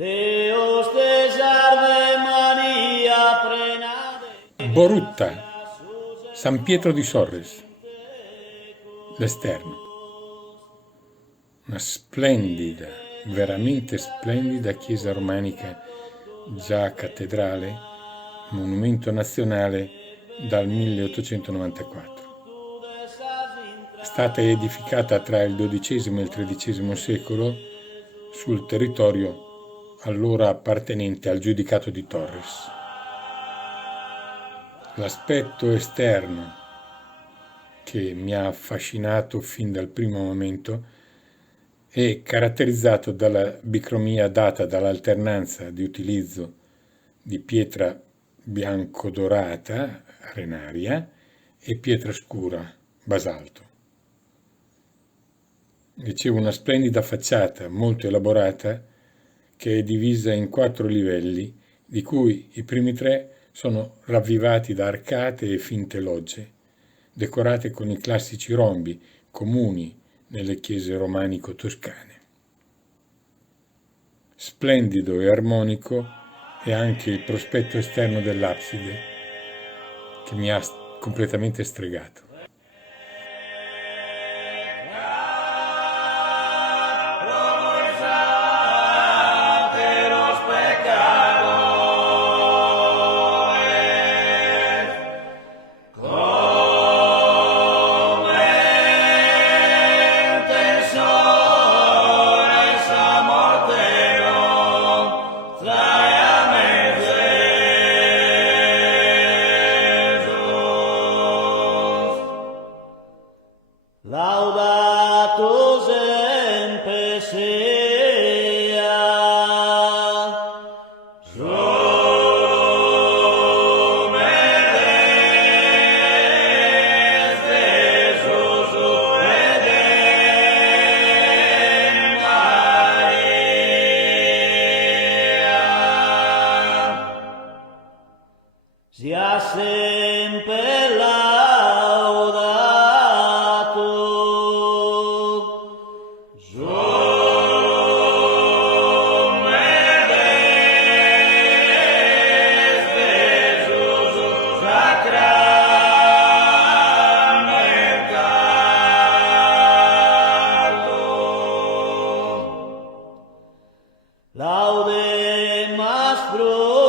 Deus te salve Maria, plena de Borutta, San Pietro di Sorres, l'esterno. Una splendida, veramente splendida chiesa romanica, già cattedrale, monumento nazionale dal 1894. È stata edificata tra il XII e il XIII secolo sul territorio allora appartenente al giudicato di Torres. L'aspetto esterno che mi ha affascinato fin dal primo momento è caratterizzato dalla bicromia data dall'alternanza di utilizzo di pietra bianco-dorata, arenaria, e pietra scura, basalto. Ricevo una splendida facciata molto elaborata che è divisa in 4 livelli, di cui i primi 3 sono ravvivati da arcate e finte logge, decorate con i classici rombi comuni nelle chiese romanico-toscane. Splendido e armonico è anche il prospetto esterno dell'abside, che mi ha completamente stregato. Laudato sempre sia Someres Jesus Redem Maria. Sia sempre laudato Someres Jesus sacramentatum. Laudemas pro